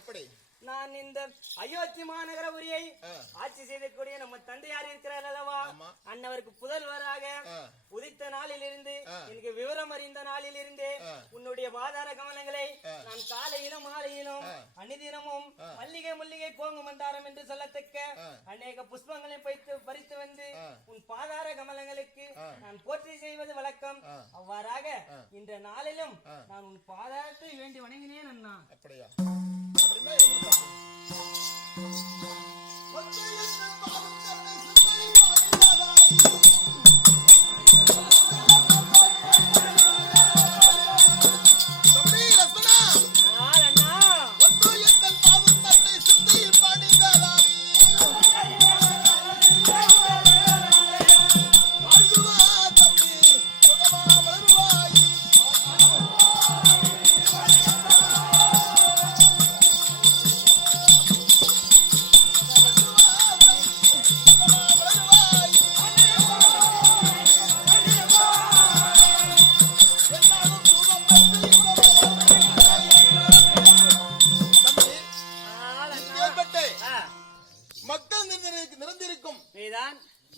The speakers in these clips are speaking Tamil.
எப்படி நான் இந்த அயோத்தி மாநகர உரியை ஆட்சி செய்யக்கூடிய நம்ம தந்தையார் இருக்கிறார் அல்லவா, அன்னவருக்கு புதல்வராக உதித்த நாளிலிருந்து எனக்கு விவரம் அறிந்த நாளிலிருந்து உன்னுடைய வாதார கமலங்களை நான் காலையிலும் மாலையிலும் அணிதினமும் மல்லிகை முல்லிகை கோங்கு மந்தாரம் என்று சொல்லத்தக்க அநேக புஷ்பங்களை பறித்து வந்து உன் பாதார கமலங்களுக்கு நான் போற்றி செய்வது வழக்கம். அவ்வாறாக இந்த நாளிலும் நான் உன் பாதாரத்தை வேண்டி வணங்கினேன் அண்ணா. அப்படியா?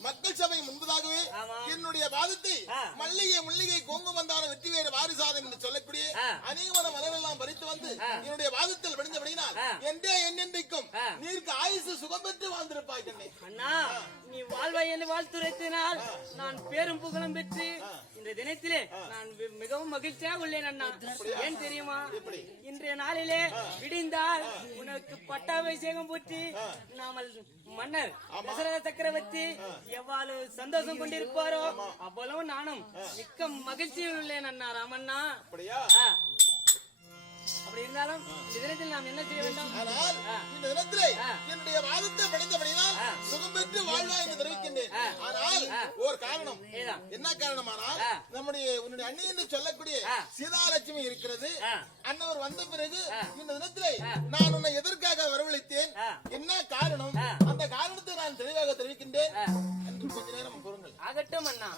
மக்கள் சபை முன்பதாகவே என்னுடைய வாதத்தை மல்லிகை முல்லிகை கோங்கு மந்தாரம் வெற்றி வேறு வாரிசாதம் என்று சொல்லக்கூடிய அநேகமான மலரெல்லாம் பறித்து வந்து என்னுடைய வாதத்தில் விடுந்தபடினால் என்றே என்னென்றைக்கும் நீருக்கு ஆயுசு சுகம் பெற்று வாழ்ந்திருப்பாய் கண்ணே. அண்ணா, நீ வாழ்வாய் என்று வாழ்த்துரைத்தினால் நான் பேரும் புகழும் பெற்று இந்த தினத்திலே நான் மிகவும் மகிழ்ச்சியாக உள்ளேன் அண்ணா. ஏன் தெரியுமா, இன்றைய நாளிலே விடிந்தால் உனக்கு பட்டாபிஷேகம் போற்றி நாமல் மன்னர் தசரத சக்கரவர்த்தி எவ்வளவு சந்தோஷம் கொண்டிருப்பாரோ அவ்வளவு நானும் மிக்க மகிழ்ச்சியில் உள்ளேன் அண்ணா ராமண்ணா. அப்படி இருந்தாலும் இந்த தினத்தில் நாம் என்ன செய்ய வேண்டும்? இந்த தினத்திலே என்னுடைய வாதத்தை படைத்தபடினால் சுகம் பெற்று வாழ்வா என்று தெரிவிக்கின்றேன். ஆனால் ஒரு காரணம். என்ன காரணமானால் நம்முடைய உன்னுடைய அண்ணி என்று சொல்லக்கூடிய சீதாலட்சுமி இருக்கிறது. அன்னவர் வந்த பிறகு இந்த தினத்திலே நான் உன்னை எதற்காக வரவழைத்தேன், என்ன காரணம், அந்த காரணத்தை நான் தெளிவாக தெரிவிக்கின்றேன். கொஞ்ச நேரம் பொறுங்கள். ஆகட்டும் அண்ணா.